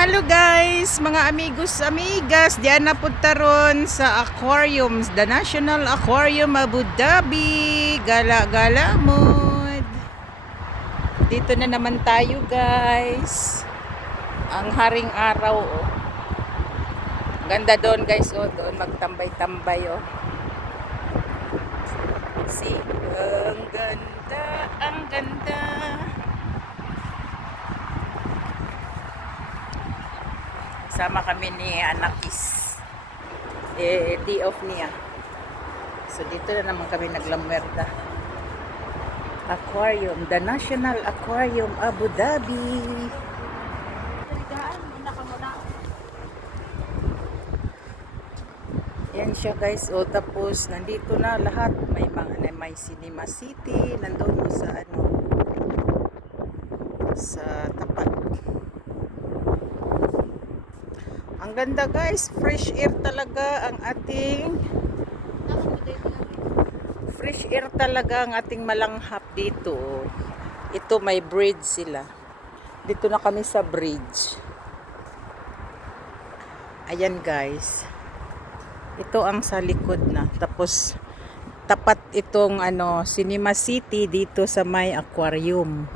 Hello guys, mga amigos, amigas. Diyan na punta ron sa aquarium, the National Aquarium Abu Dhabi. Gala-gala mood. Dito na naman tayo guys. Ang haring araw oh. Ganda doon guys oh, doon magtambay-tambay oh. See, ang ganda, ang ganda. Sama kami ni Anakis. Eh, day off niya. So, dito na naman kami naglamerda. Aquarium, the National Aquarium Abu Dhabi. Yan siya guys. O tapos nandito na lahat. May mga may Cinema City, nandoon mo sa ano sa tapat. Ang ganda guys, fresh air talaga ang ating fresh air talaga ang ating malanghap dito. Ito may bridge sila. Dito na kami sa bridge. Ayan guys. Ito ang sa likod na. Tapos tapat itong ano Cinema City dito sa may aquarium.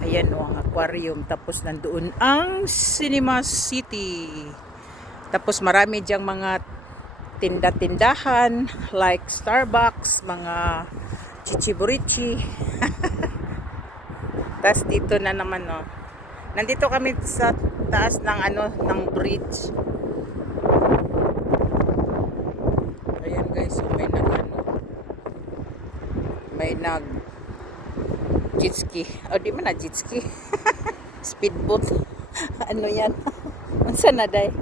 Ayan o, ang aquarium. Tapos nandoon ang Cinema City. Tapos marami diyang mga tinda-tindahan like Starbucks, mga chichiburichi. Tapos dito na naman o. Nandito kami sa taas ng ano ng bridge. Ayan guys, so may nag ano, may nag jet ski. O di man na jet ski. Speedboat. ano yan? Unsa na day?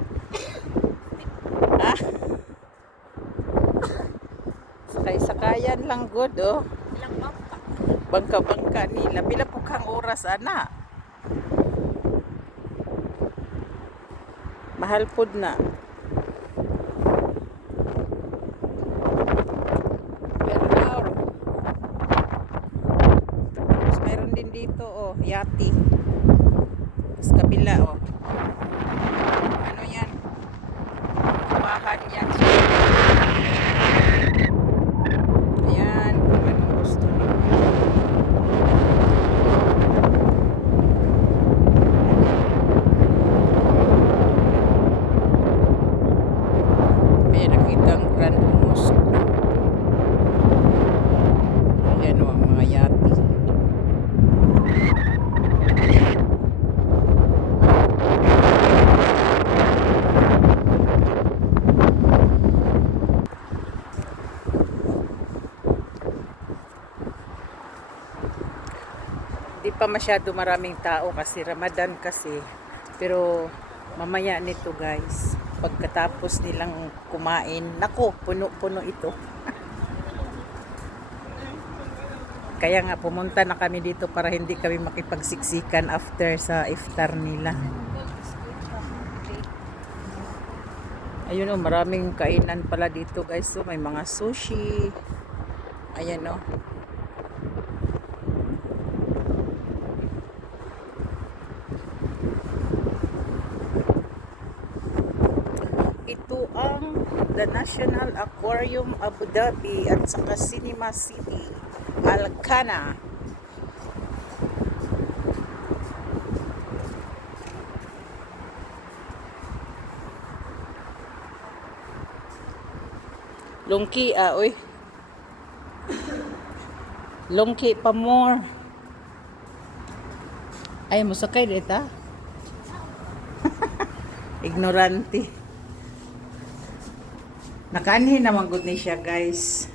Ah? Sakay-sakayan lang good oh. Bangka-bangka nila. Pila po kang oras ana? Mahal pod na. Per hour. Tapos meron din dito, oh, yati. Tapos kabila, oh. Ano yan? Bahan yan. Ayan, kung anong gusto mo. May nakita ang Grand Mosque. Ayan o ang mga yati. Di pa masyado maraming tao kasi Ramadan kasi. Pero mamaya nito guys, pagkatapos nilang kumain, nako, puno-puno ito. Kaya nga pumunta na kami dito para hindi kami makipagsiksikan after sa iftar nila. Ayun oh, maraming kainan pala dito guys. So, may mga sushi. Ayan oh. Ito ang The National Aquarium Abu Dhabi at saka Cinema City, Alcana. Lungki ah, oy. Lungki pa more. Ay, musakay dita. Ignorante. Nakaanhin naman good ni siya, guys.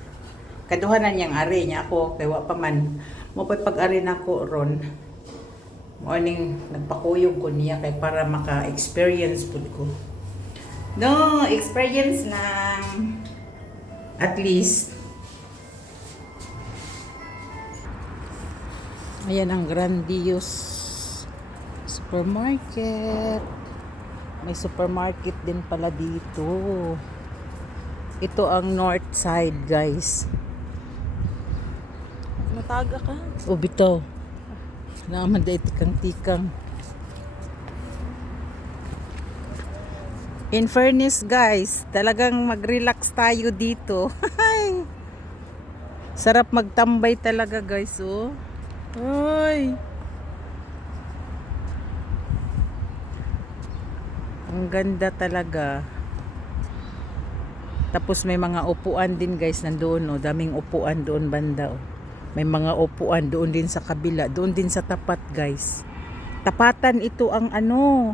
Kaduha na niyang ari niya ako, kay wa pa man. Mo pa'y pag-ari na ko ron. Morning, nagpakuyog ko niya kay para maka-experience pud ko. No, experience lang. At least. Ayan ang grandiose supermarket. May supermarket din pala dito. Ito ang north side, guys. Mataga ka. O bitaw. Naman da tikang-tikang. In fairness guys, talagang mag-relax tayo dito. Sarap magtambay talaga guys, oh. Ay. Ang ganda talaga. Tapos may mga upuan din guys nandoon, oh. Daming upuan doon banda, oh. May mga upuan doon din sa kabila, doon din sa tapat guys. Tapatan ito ang ano,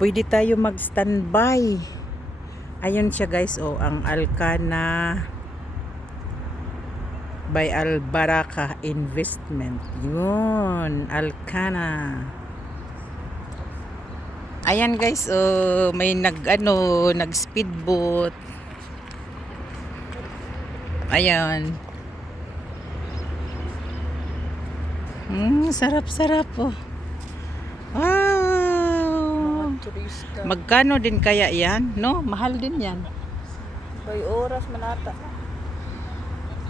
pwede tayo mag-standby. Ayun siya guys, oh, ang Alcana by Albaraka Investment. Yun, Alcana. Ayan guys, oh, may nag ano, nag speedboat. Ayan. Hmm, sarap-sarap oh. Wow. Magkano din kaya yan? No? Mahal din yan. Bay oras manata.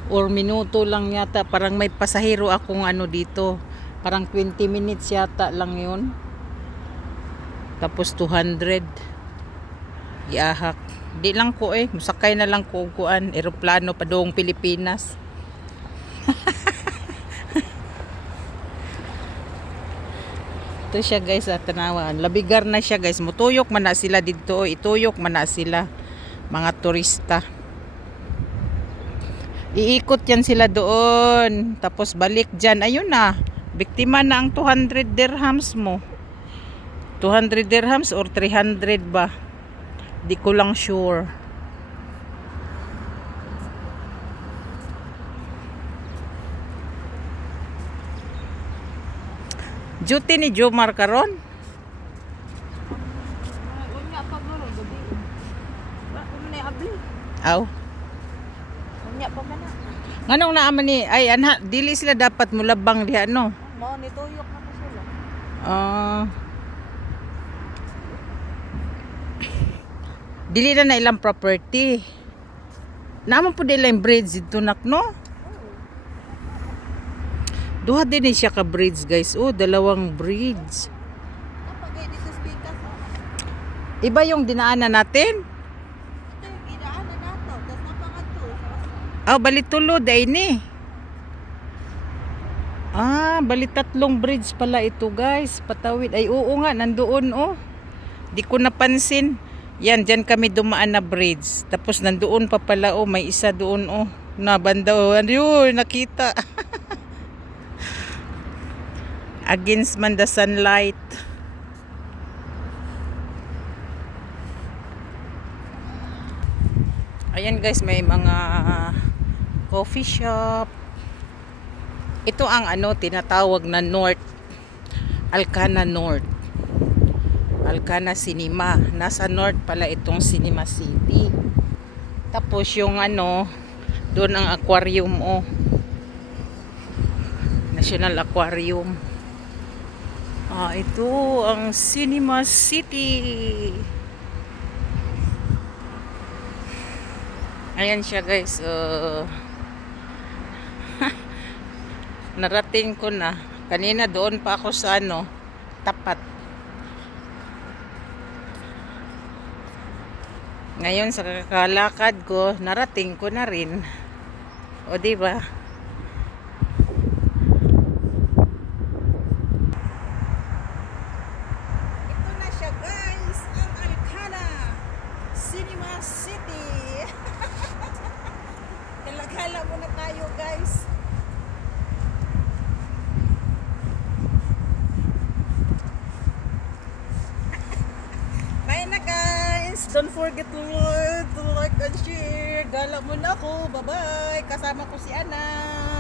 Or minuto lang yata. Parang may pasahero akong ano dito. Parang 20 minutes yata lang yun. Tapos 200. Iahak. Di lang ko eh. Musakay na lang ko kuan. Aeroplano pa doong Pilipinas. Ito siya guys at tanawan. Labigar na siya guys. Mutuyok man na sila dito. Ituyok man na sila. Mga turista. Iikot yan sila doon. Tapos balik dyan. Ayun na. Biktima na ang 200 dirhams mo. 200 dirhams or 300 ba? Di ko lang sure. Duty ni Jomar karon? Aw. Nganong naaman ni ay anha dili sila dapat mulabang diha no. Mao ni tuyok na to sila. Ah. Dili na na ilang property. Naman po nila yung bridge dito nak no? Duha din ni siya ka bridge guys. Oh, dalawang speakers. Iba yung dinaanan natin. Napangadto. Ah, bali tulod ay ni. Ah, bali tatlong bridge pala ito guys. Patawid. Ay oo nga, nandoon oh. Di ko napansin. Yan, dyan kami dumaan na bridge. Tapos nandoon pa pala oh, may isa doon oh. Na banda oh. Ano yun, nakita. Against man the sunlight. Ayan guys, may mga coffee shop. Ito ang ano tinatawag na North Alcana North. Alcana Cinema. Nasa North pala itong Cinema City. Tapos yung ano, doon ang aquarium oh. National Aquarium. Ah, ito ang Cinema City. Ayan siya guys. Uh, narating ko na. Kanina doon pa ako sa ano, tapat. Ngayon sa kakalakad ko, narating ko na rin. O di ba? Ito na siya guys, ang Alcana Cinema City. Galagala muna tayo guys. Bye na guys! Don't forget to, like and share. Gala muna ako. Bye-bye. Kasama ko si Ana.